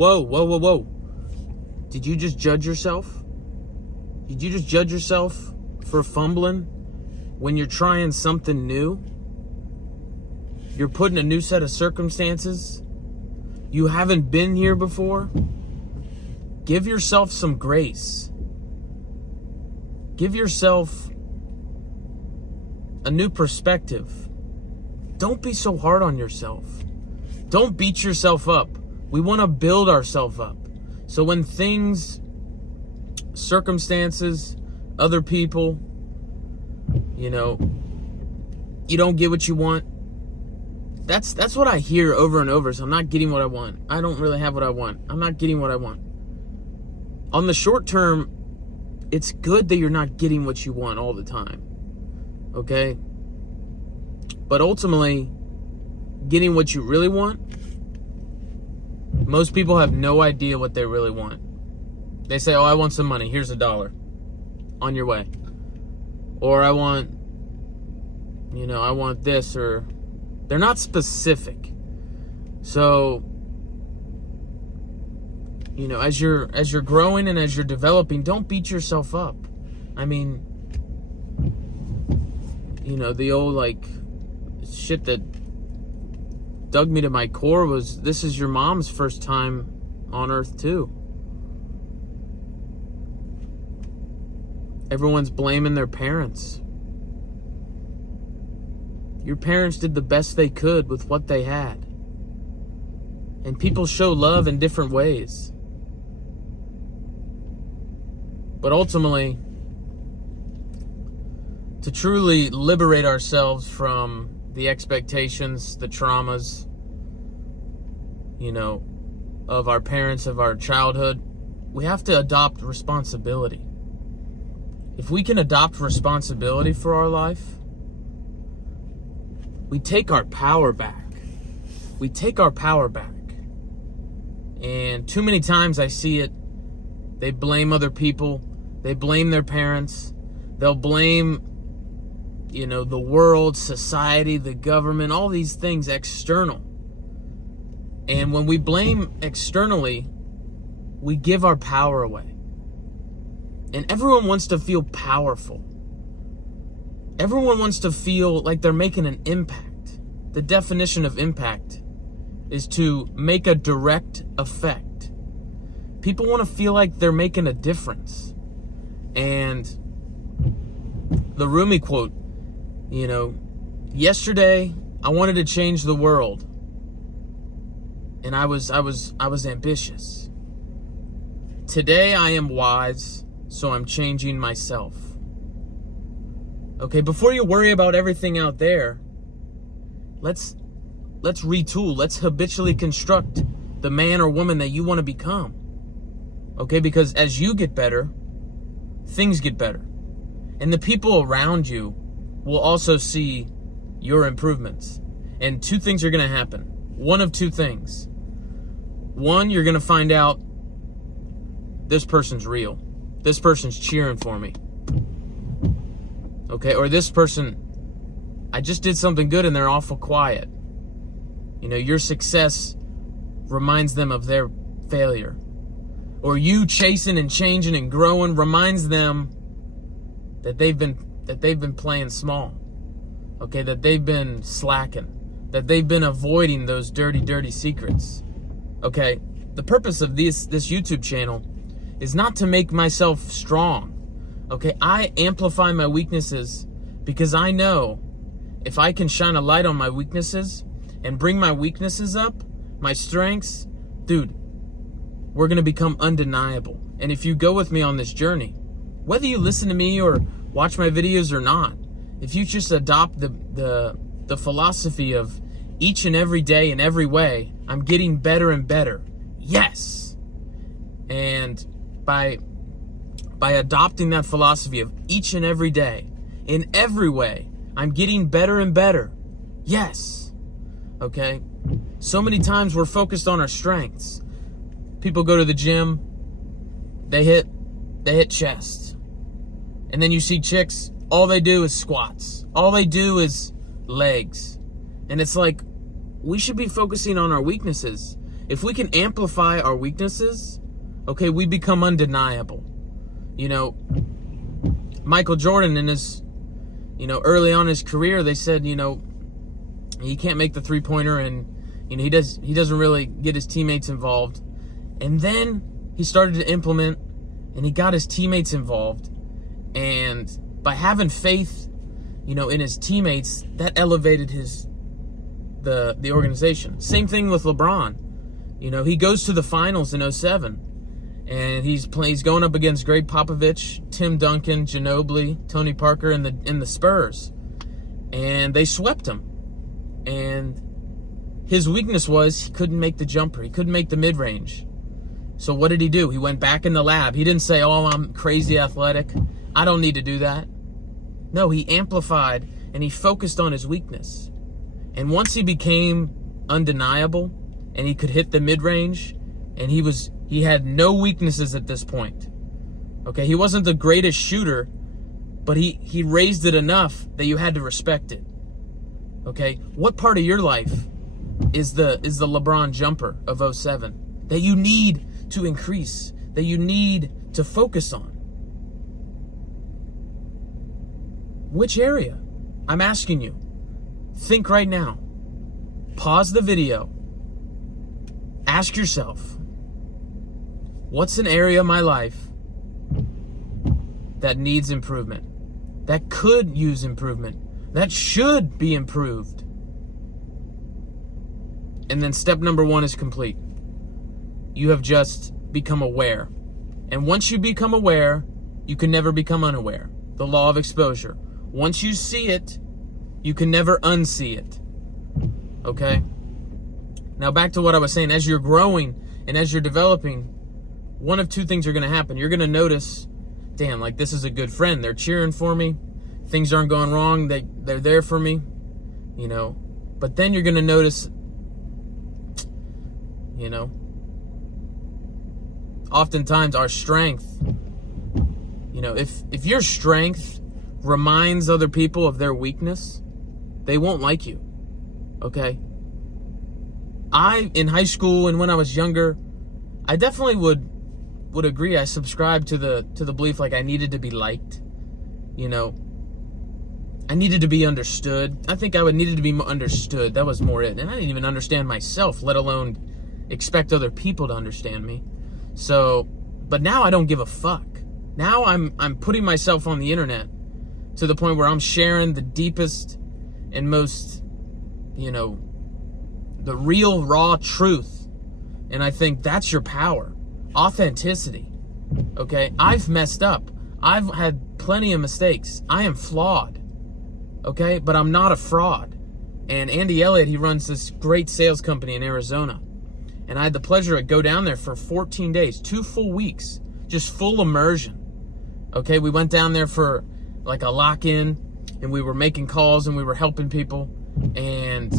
Whoa, whoa, whoa, whoa. Did you just judge yourself? Did you just judge yourself for fumbling when you're trying something new? You're put in a new set of circumstances. You haven't been here before. Give yourself some grace. Give yourself a new perspective. Don't be so hard on yourself. Don't beat yourself up. We want to build ourselves up. So when things, circumstances, other people, you don't get what you want. That's what I hear over and over. So I'm not getting what I want. I don't really have what I want. I'm not getting what I want. On the short term, it's good that you're not getting what you want all the time. Okay? But ultimately, getting what you really want, most people have no idea what they really want. They say, oh, I want some money. Here's $1. On your way. Or I want this, or they're not specific. So, as you're growing and as you're developing, don't beat yourself up. I mean, the old shit that dug me to my core was, this is your mom's first time on earth too. Everyone's blaming their parents. Your parents did the best they could with what they had. And people show love in different ways. But ultimately, to truly liberate ourselves from the expectations, the traumas, of our parents, of our childhood, we have to adopt responsibility. If we can adopt responsibility for our life, we take our power back. We take our power back. And too many times I see it. They blame other people. They blame their parents. They'll blame, the world, society, the government, all these things external. And when we blame externally, we give our power away. And everyone wants to feel powerful. Everyone wants to feel like they're making an impact. The definition of impact is to make a direct effect. People want to feel like they're making a difference. And the Rumi quote, yesterday I wanted to change the world. And I was ambitious. Today I am wise, so I'm changing myself. Okay, before you worry about everything out there, let's retool. Let's habitually construct the man or woman that you want to become. Okay, because as you get better, things get better. And the people around you will also see your improvements. And two things are going to happen. One of two things. One, you're going to find out this person's real. This person's cheering for me. Okay, or this person, I just did something good and they're awful quiet. Your success reminds them of their failure. Or you chasing and changing and growing reminds them that they've been playing small. Okay, that they've been slacking. That they've been avoiding those dirty, dirty secrets. Okay, the purpose of this YouTube channel is not to make myself strong. Okay, I amplify my weaknesses because I know if I can shine a light on my weaknesses and bring my weaknesses up, my strengths, dude, we're going to become undeniable. And if you go with me on this journey, whether you listen to me or watch my videos or not, if you just adopt the philosophy of each and every day in every way, I'm getting better and better. Yes. And by adopting that philosophy of each and every day, in every way, I'm getting better and better. Yes. Okay? So many times we're focused on our strengths. People go to the gym, they hit chest. And then you see chicks, all they do is squats. All they do is legs. And it's like, we should be focusing on our weaknesses if we can amplify our weaknesses, okay, we become undeniable. Michael Jordan in his, early on in his career, they said, he can't make the three-pointer, and he doesn't really get his teammates involved. And then he started to implement, and he got his teammates involved. And by having faith, in his teammates, that elevated the organization. Same thing with LeBron. He goes to the finals in 2007, and he's going up against Greg Popovich, Tim Duncan, Ginobili, Tony Parker, in the Spurs, and they swept him. And his weakness was he couldn't make the jumper. He couldn't make the mid-range. So what did he do? He went back in the lab. He didn't say, "Oh, I'm crazy athletic. I don't need to do that." No, he amplified and he focused on his weakness. And once he became undeniable and he could hit the mid-range, and he had no weaknesses at this point. Okay, he wasn't the greatest shooter, but he raised it enough that you had to respect it. Okay, what part of your life is the LeBron jumper of 2007 that you need to increase, that you need to focus on? Which area? I'm asking you. Think right now. Pause the video. Ask yourself, what's an area of my life that needs improvement, that could use improvement, that should be improved? And then step number 1 is complete. You have just become aware. And once you become aware, you can never become unaware. The law of exposure. Once you see it, you can never unsee it. Okay? Now back to what I was saying. As you're growing and as you're developing, one of two things are going to happen. You're going to notice, damn, like this is a good friend. They're cheering for me. Things aren't going wrong. They're there for me. But then you're going to notice, oftentimes our strength, if your strength reminds other people of their weakness, they won't like you. Okay? In high school and when I was younger, I definitely would agree. I subscribed to the belief like I needed to be liked. I needed to be understood. I think I needed to be understood. That was more it. And I didn't even understand myself, let alone expect other people to understand me. So, but now I don't give a fuck. Now I'm putting myself on the internet to the point where I'm sharing the deepest and most, the real raw truth. And I think that's your power. Authenticity. Okay? I've messed up. I've had plenty of mistakes. I am flawed. Okay? But I'm not a fraud. And Andy Elliott, he runs this great sales company in Arizona. And I had the pleasure to go down there for 14 days, 2 full weeks, just full immersion. Okay? We went down there for like a lock-in, and we were making calls and we were helping people. And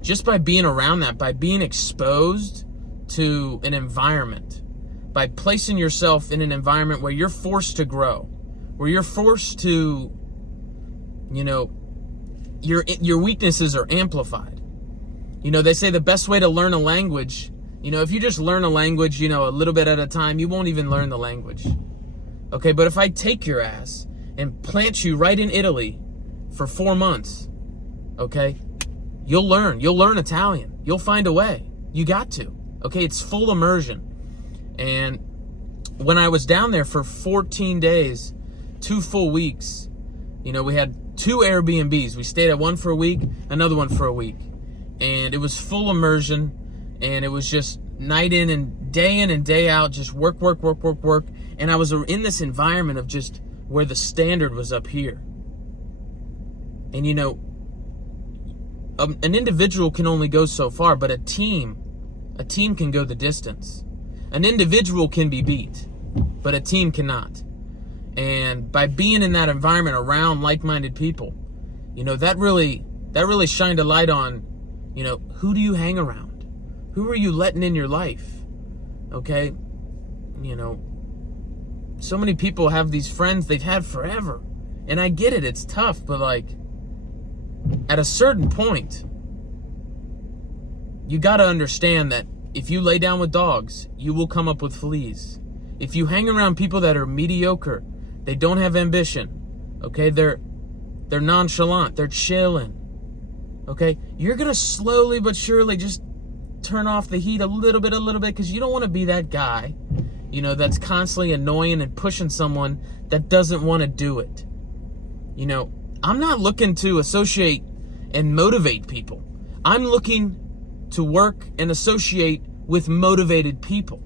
just by being around that, by being exposed to an environment, by placing yourself in an environment where you're forced to grow, where you're forced to, your weaknesses are amplified. They say the best way to learn a language, if you just learn a language, a little bit at a time, you won't even learn the language. Okay, but if I take your ass and plant you right in Italy for 4 months, okay, you'll learn Italian. You'll find a way. You got to. Okay, it's full immersion. And when I was down there for 14 days, 2 full weeks, we had 2 Airbnbs. We stayed at one for a week, another one for a week. And it was full immersion, and it was just night in and day out, just work. And I was in this environment of just where the standard was up here. And an individual can only go so far, but a team can go the distance. An individual can be beat, but a team cannot. And by being in that environment around like-minded people, that really shined a light on, who do you hang around? Who are you letting in your life? Okay? So many people have these friends they've had forever. And I get it, it's tough, but at a certain point, you got to understand that If you lay down with dogs, you will come up with fleas. If you hang around people that are mediocre, they don't have ambition, okay? They're nonchalant, they're chilling, okay? You're going to slowly but surely just turn off the heat a little bit, because you don't want to be that guy, you know, that's constantly annoying and pushing someone that doesn't want to do it. You know, I'm not looking to associate and motivate people. I'm looking to work and associate with motivated people.